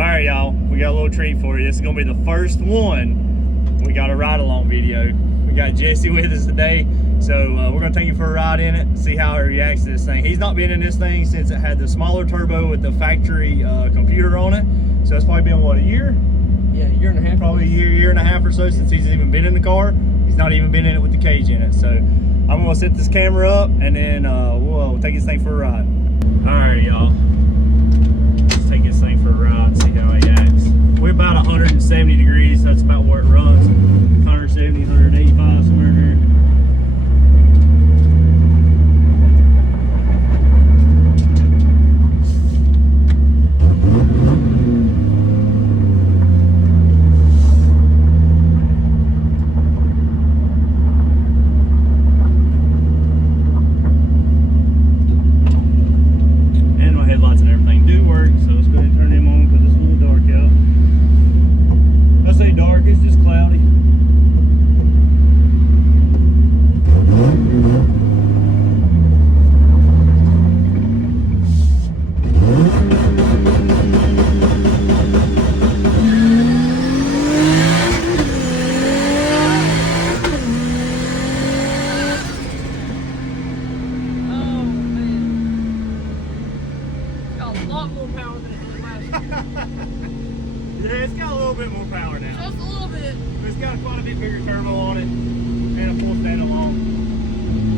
Alright, y'all, we got a little treat for you. This is gonna be the first one we got a ride along video. We got Jesse with us today, so we're gonna take him for a ride in it, see how he reacts to this thing. He's not been in this thing since it had the smaller turbo with the factory computer on it. So it's probably been, what, a year? Yeah, a year and a half. Probably a year and a half or so since he's even been in the car. He's not even been in it with the cage in it. So I'm gonna set this camera up and then we'll take this thing for a ride. Alright, y'all. Let's take this thing for a ride and see how he acts. We're about 170 degrees, that's about where it runs. 170, 185, somewhere in there. It's just cloudy. Oh man, got a lot more power than it did last year. Yeah, it's got a little bit more power now. Just a little bit. It's got quite a bit bigger turbo on it and a full standalone.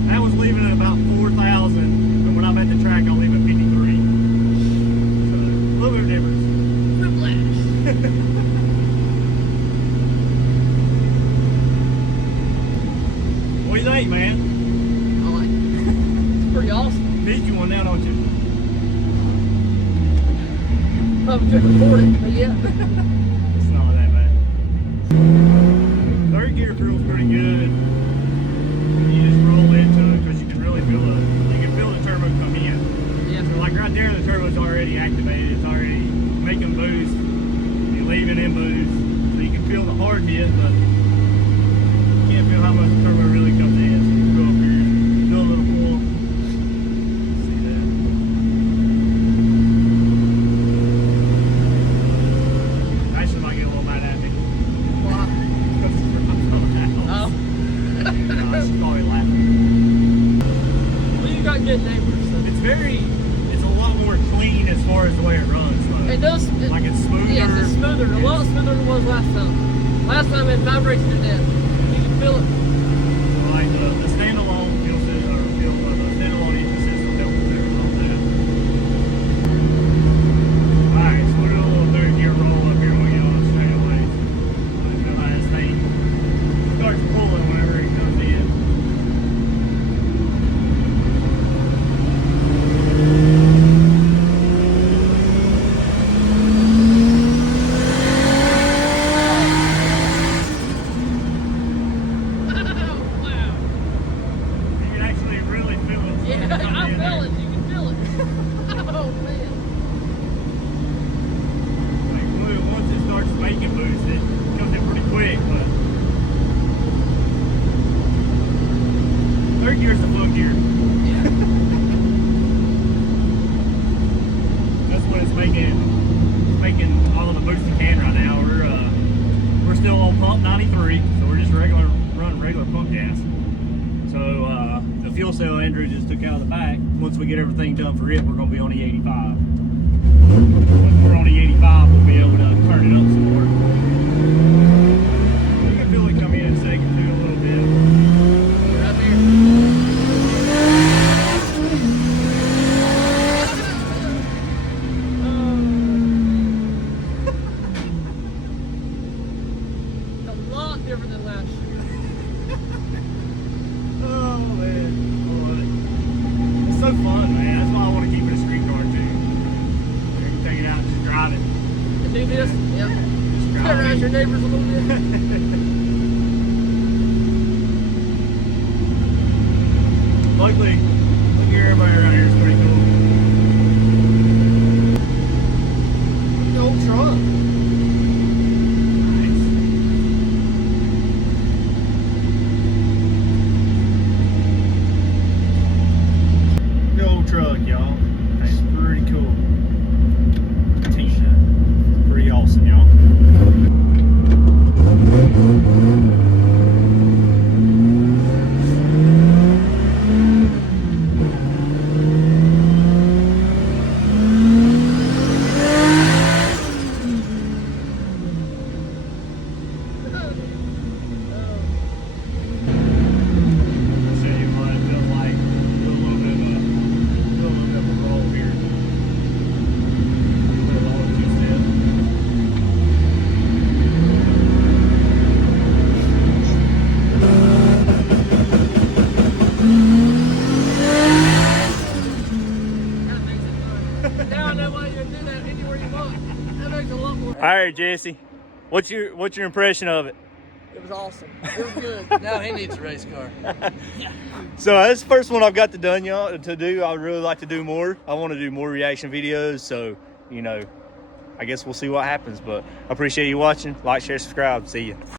That was leaving at about 4,000, and when I'm at the track, I'll leave at 53. So, a little bit of difference. Whiplash. What do you think, man? I like it. It's pretty awesome. Need you one now, don't you? Probably couldn't afford it, but yeah. It's not that bad. Third gear feels pretty good. You just roll into it because you can really feel the turbo come in. Yeah. So like right there, the turbo's already activated. It's already making boost. You're leaving in boost, so you can feel the hard hit, but you can't feel how much the turbo really comes in. So you can go up here, do a little pull. See that? Actually, might get a little mad at me. Wow. Oh. No, she's probably laughing. Well, you got good neighbors. So. It's a lot more clean as far as the way it runs. It does. Like it's smoother. Yes, it's smoother. A lot smoother than it was last time. Last time it vibrated to death. You can feel it. Like the standalone fuel system, or the standalone engine system helps there on that. Alright, so we're doing a little third gear roll up here when we get on the straightaway. I feel like this thing starts pulling whenever it comes in. Third gear's the flow gear. Yeah. That's what it's making all of the boost it can right now. We're still on pump 93, so we're just running regular pump gas. So the fuel cell Andrew just took out of the back. Once we get everything done for it, we're gonna be on the 85. Once we're on the 85, we'll be able to turn it up some more. You can feel it come in a second too, a little bit. Right there. A lot different than last year. Oh man, I love it. It's so fun, man. That's why I want to keep it a street car too. You can take it out and just drive it. And do this? Yep. Just drive Now I know why you do that anywhere you want. That makes a lot more. All right, Jesse. What's your impression of it? It was awesome. It was good. Now he needs a race car. So that's the first one I've got to do. I would really like to do more. I want to do more reaction videos. So, I guess we'll see what happens. But I appreciate you watching. Like, share, subscribe. See ya.